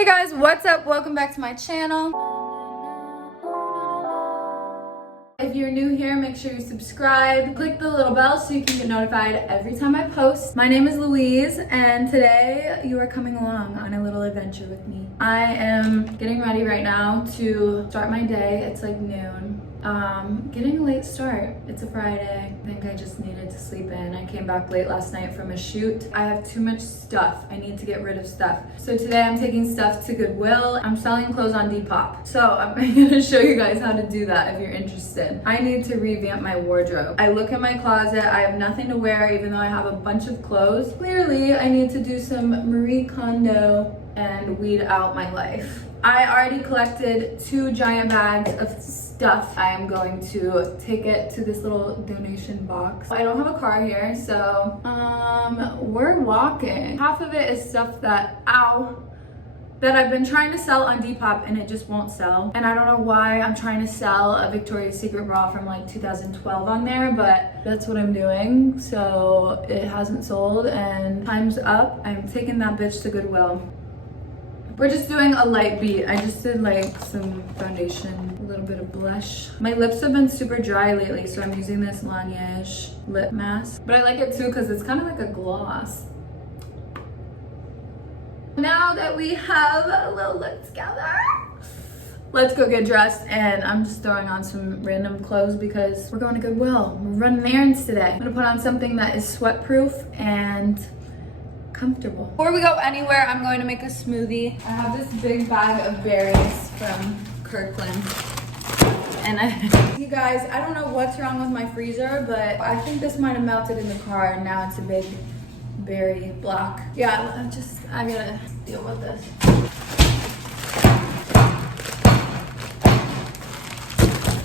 Hey guys, what's up? Welcome back to my channel. If you're new here, make sure you subscribe. Click the little bell so you can get notified every time I post. My name is Louise, and today you are coming along on a little adventure with me. I am getting ready right now to start my day. It's like noon. Getting a late start. It's a Friday. I think I just needed to sleep in. I came back late last night from a shoot. I have too much stuff. I need to get rid of stuff. So today I'm taking stuff to Goodwill. I'm selling clothes on Depop. So I'm gonna show you guys how to do that if you're interested. I need to revamp my wardrobe. I look in my closet. I have nothing to wear even though I have a bunch of clothes. Clearly, I need to do some Marie Kondo and weed out my life. I already collected 2 giant bags of stuff. I am going to take it to this little donation box. I don't have a car here, so we're walking. Half of it is stuff that I've been trying to sell on Depop and it just won't sell. And I don't know why I'm trying to sell a Victoria's Secret bra from like 2012 on there, but that's what I'm doing. So it hasn't sold and time's up. I'm taking that bitch to Goodwill. We're just doing a light beat. I just did like some foundation, a little bit of blush. My lips have been super dry lately, so I'm using this Laneige lip mask. But I like it too because it's kind of like a gloss. Now that we have a little look together, let's go get dressed, and I'm just throwing on some random clothes because we're going to Goodwill. We're running errands today. I'm gonna put on something that is sweat-proof and comfortable. Before we go anywhere, I'm going to make a smoothie. I have this big bag of berries from Kirkland. And you guys, I don't know what's wrong with my freezer, but I think this might have melted in the car and now it's a big berry block. Yeah, I gotta deal with this.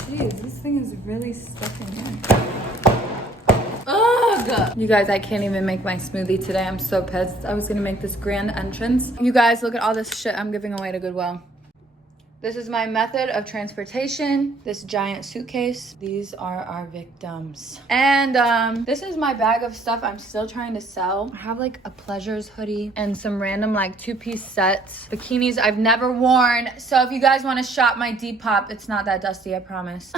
Jeez, this thing is really stuck in here. Ugh! You guys, I can't even make my smoothie today. I'm so pissed. I was gonna make this grand entrance. You guys, look at all this shit I'm giving away to Goodwill. This is my method of transportation. This giant suitcase. These are our victims. And this is my bag of stuff I'm still trying to sell. I have like a Pleasures hoodie and some random like 2-piece sets. Bikinis I've never worn. So if you guys want to shop my Depop, it's not that dusty, I promise.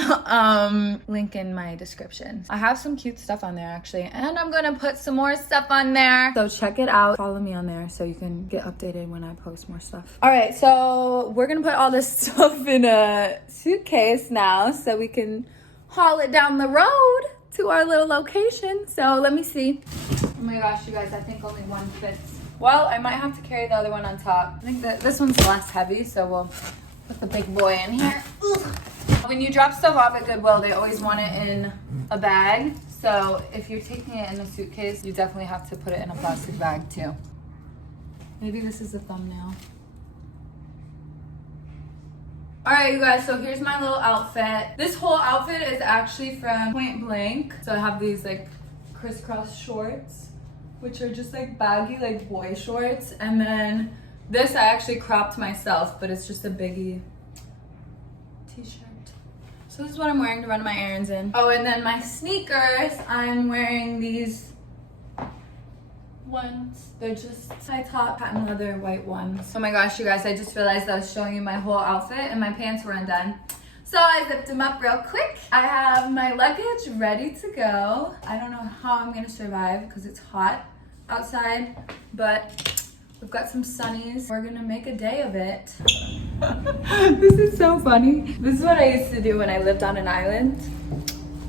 Link in my description. I have some cute stuff on there actually. And I'm gonna put some more stuff on there. So check it out. Follow me on there so you can get updated when I post more stuff. All right, so we're gonna put all this stuff in a suitcase now so we can haul it down the road to our little location. So let me see. Oh my gosh, you guys, I think only one fits. Well, I might have to carry the other one on top. I think that this one's less heavy, so we'll put the big boy in here. Ugh. When you drop stuff off at Goodwill, they always want it in a bag. So if you're taking it in a suitcase, you definitely have to put it in a plastic bag too. Maybe this is a thumbnail. All right, you guys, so here's my little outfit. This whole outfit is actually from Point Blank. So I have these like crisscross shorts, which are just like baggy, like boy shorts. And then this I actually cropped myself, but it's just a biggie t-shirt. So this is what I'm wearing to run my errands in. Oh, and then my sneakers, I'm wearing these ones. They're just high top patent leather white ones. Oh my gosh, you guys, I just realized I was showing you my whole outfit and my pants were undone. So I zipped them up real quick. I have my luggage ready to go. I don't know how I'm gonna survive because it's hot outside, but we've got some sunnies. We're gonna make a day of it. This is so funny. This is what I used to do when I lived on an island.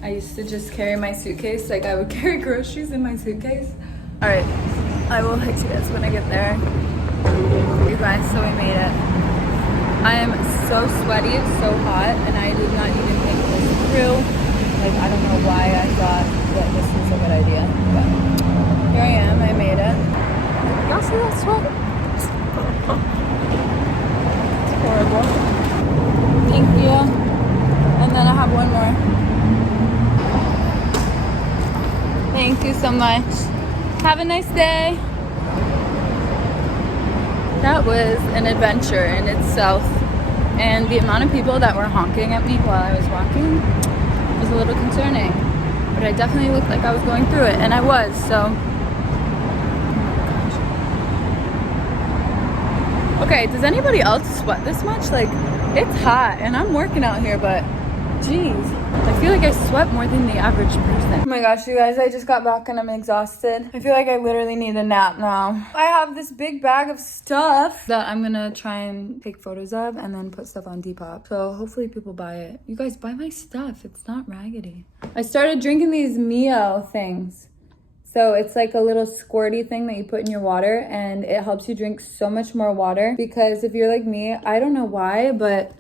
I used to just carry my suitcase, like I would carry groceries in my suitcase. All right, I will hit you guys when I get there. You guys, so we made it. I am so sweaty, it's so hot, and I did not even think this through. Like, I don't know why I thought that this was a good idea, but here I am, I made it. Y'all see that sweat? It's horrible. Thank you. And then I have one more. Thank you so much. Have a nice day. That was an adventure in itself. And the amount of people that were honking at me while I was walking was a little concerning. But I definitely looked like I was going through it, and I was, so Okay, does anybody else sweat this much? Like, it's hot and I'm working out here, but geez, I feel like I sweat more than the average person. Oh my gosh, you guys, I just got back and I'm exhausted. I feel like I literally need a nap now. I have this big bag of stuff that I'm gonna try and take photos of and then put stuff on Depop. So hopefully people buy it. You guys, buy my stuff. It's not raggedy. I started drinking these Mio things. So it's like a little squirty thing that you put in your water and it helps you drink so much more water, because if you're like me, I don't know why, but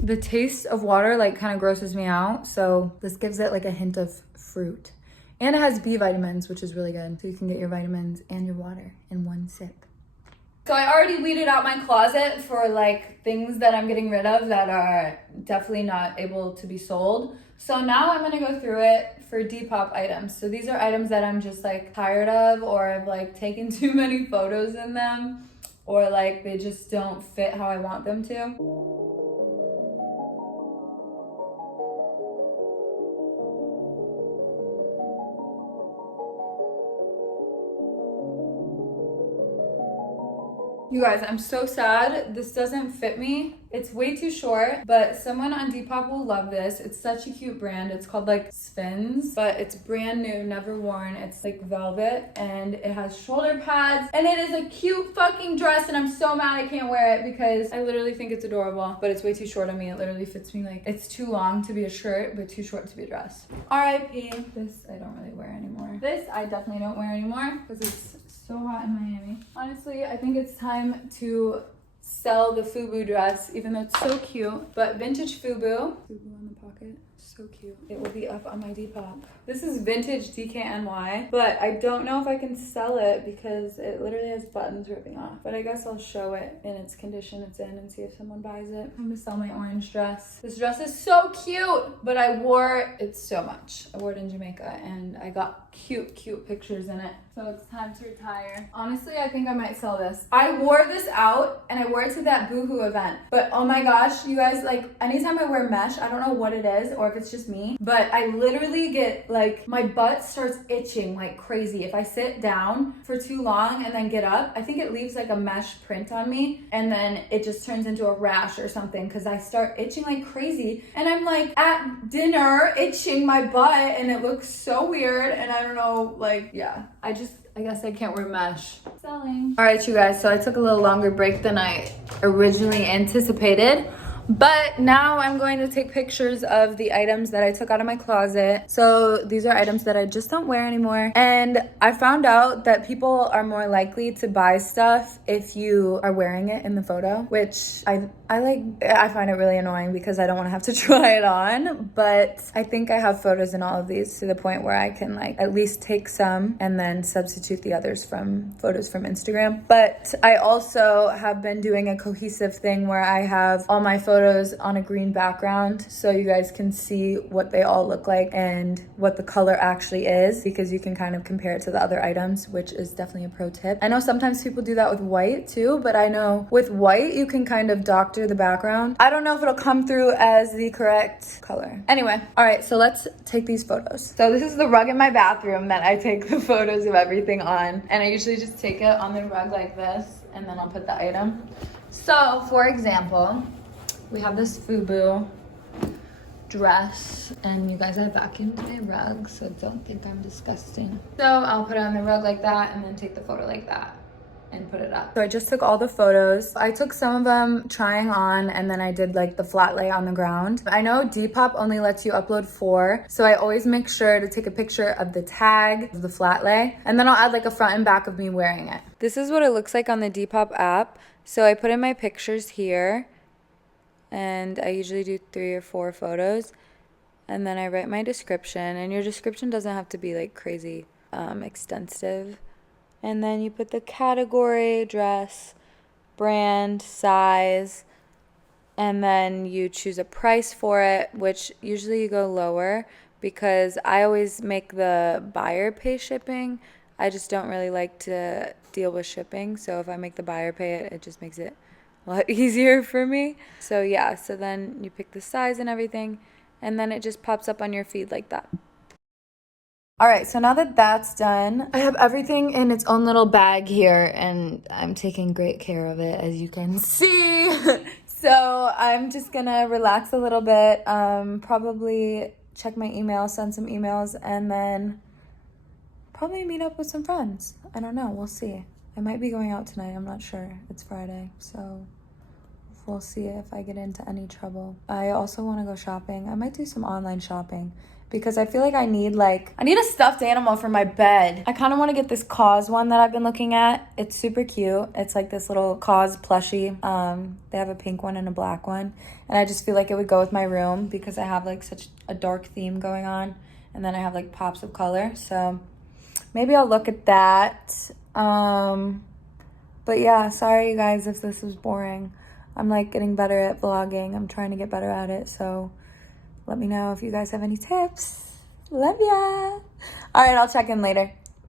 the taste of water like kind of grosses me out. So this gives it like a hint of fruit. And it has B vitamins, which is really good. So you can get your vitamins and your water in one sip. So I already weeded out my closet for like things that I'm getting rid of that are definitely not able to be sold. So now I'm gonna go through it for Depop items. So these are items that I'm just like tired of, or I've like taken too many photos in them, or like they just don't fit how I want them to. You guys, I'm so sad. This doesn't fit me. It's way too short, but someone on Depop will love this. It's such a cute brand. It's called like Spins, but it's brand new, never worn. It's like velvet and it has shoulder pads and it is a cute fucking dress, and I'm so mad I can't wear it because I literally think it's adorable, but it's way too short on me. It literally fits me like, it's too long to be a shirt, but too short to be a dress. R.I.P. This I don't really wear anymore. This I definitely don't wear anymore because it's so hot in Miami. Honestly, I think it's time to sell the FUBU dress, even though it's so cute. But vintage FUBU on the pocket, so cute. It will be up on my Depop. This is vintage DKNY, but I don't know if I can sell it because it literally has buttons ripping off. But I guess I'll show it in its condition it's in and see if someone buys it. I'm gonna sell my orange dress. This dress is so cute, but I wore it so much. I wore it in Jamaica and I got cute pictures in it. So it's time to retire. Honestly, I think I might sell this. I wore this out and I wore it to that Boohoo event. But oh my gosh, you guys, like anytime I wear mesh, I don't know what it is or if it's just me, but I literally get like, my butt starts itching like crazy. If I sit down for too long and then get up, I think it leaves like a mesh print on me and then it just turns into a rash or something because I start itching like crazy. And I'm like at dinner itching my butt and it looks so weird and I don't know, like, yeah. I guess I can't wear mesh. Selling. All right, you guys, so I took a little longer break than I originally anticipated. But now I'm going to take pictures of the items that I took out of my closet. So these are items that I just don't wear anymore. And I found out that people are more likely to buy stuff if you are wearing it in the photo, which I find it really annoying because I don't want to have to try it on. But I think I have photos in all of these to the point where I can like at least take some and then substitute the others from photos from Instagram. But I also have been doing a cohesive thing where I have all my photos on a green background so you guys can see what they all look like and what the color actually is, because you can kind of compare it to the other items, which is definitely a pro tip. I know sometimes people do that with white too, but I know with white you can kind of doctor the background. I don't know if it'll come through as the correct color. Anyway, all right, so let's take these photos. So this is the rug in my bathroom that I take the photos of everything on, and I usually just take it on the rug like this and then I'll put the item. So for example, we have this FUBU dress, and you guys, I vacuumed my rug, so don't think I'm disgusting. So I'll put it on the rug like that and then take the photo like that and put it up. So I just took all the photos. I took some of them trying on and then I did like the flat lay on the ground. I know Depop only lets you upload 4, so I always make sure to take a picture of the tag of the flat lay, and then I'll add like a front and back of me wearing it. This is what it looks like on the Depop app. So I put in my pictures here, and I usually do 3 or 4 photos, and then I write my description, and your description doesn't have to be like crazy extensive. And then you put the category, dress, brand, size, and then you choose a price for it, which usually you go lower because I always make the buyer pay shipping. I just don't really like to deal with shipping, so if I make the buyer pay it, it just makes it a lot easier for me. So yeah, so then you pick the size and everything, and then it just pops up on your feed like that. All right, so now that that's done, I have everything in its own little bag here, and I'm taking great care of it, as you can see. So I'm just gonna relax a little bit, probably check my email, send some emails, and then probably meet up with some friends. I don't know, we'll see. I might be going out tonight, I'm not sure. It's Friday, so we'll see if I get into any trouble. I also want to go shopping. I might do some online shopping because I feel like I need a stuffed animal for my bed. I kind of want to get this Cause one that I've been looking at. It's super cute. It's like this little Cause plushie. They have a pink one and a black one. And I just feel like it would go with my room because I have like such a dark theme going on. And then I have like pops of color. So maybe I'll look at that. But yeah, sorry you guys if this was boring. I'm like getting better at vlogging. I'm trying to get better at it. So let me know if you guys have any tips. Love ya. All right, I'll check in later.